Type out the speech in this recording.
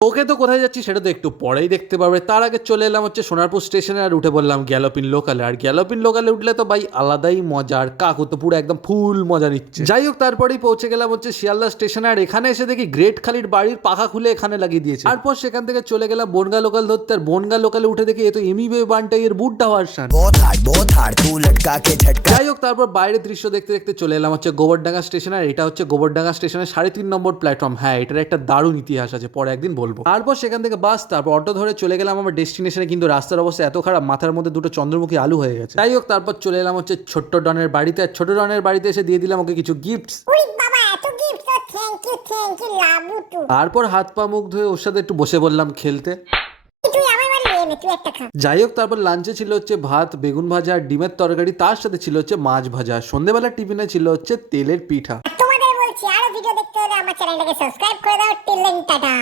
ওকে তো কোথায় যাচ্ছি সেটা তো একটু পরেই দেখতে পারবে। তার আগে চলে এলাম হচ্ছে সোনারপুর স্টেশনে আর উঠে বললাম গ্যালোপিন লোকালে। আর গ্যালোপিন লোকালে উঠলে তো ভাই আলাদাই মজা, আর কাকু তো পুরো একদম ফুল মজা নিচ্ছে। যাই হোক, তারপরেই পৌঁছে গেলাম হচ্ছে শিয়ালদা স্টেশনে। আর এখানে এসে দেখি গ্রেট খালির বাড়ির পাখা খুলে এখানে লাগিয়ে দিয়েছে। তারপর সেখান থেকে চলে গেলাম বনগা লোকাল ধরতে। আর বনগা লোকালে উঠে দেখি এ তো এমিবে বান্টাইয়ের বুড্ডা ভার্সন। যাই হোক, তারপর বাইরের দৃশ্য দেখতে দেখতে চলে এলাম হচ্ছে গোবরডাঙ্গা স্টেশন। আর এটা হচ্ছে গোবরডাঙ্গা স্টেশনের 3.5 নম্বর প্ল্যাটফর্ম। হ্যাঁ, এটার একটা দারুণ ইতিহাস আছে, পরে একদিন বলবো। তারপর সেখান থেকে বাস, তারপর অটো ধরে চলে গেলাম আমার ডেস্টিনেশনে। কিন্তু রাস্তার অবস্থা এত খারাপ, মাথার মধ্যে দুটো চন্দ্রমুখী আলু হয়ে গেছে। যাই হোক, তারপর চলে এলাম হচ্ছে ছোট্ট ডনের বাড়িতে। আর ছোট ডনের বাড়িতে এসে দিয়ে দিলাম ওকে কিছু গিফটস। তারপর হাত পা মুখ ধুয়ে ওর সাথে একটু বসে বললাম খেলতে। যাই হোক, তারপর লাঞ্চে ছিল হচ্ছে ভাত, বেগুন ভাজা আর ডিমের তরকারি, তার সাথে ছিল হচ্ছে মাছ ভাজা। সন্ধ্যেবেলার টিফিনে ছিল হচ্ছে তেলের পিঠা। তোমাদের বলছি আরো ভিডিও দেখতে হলে আমার চ্যানেলটাকে সাবস্ক্রাইব করে দাও। Till then, tata.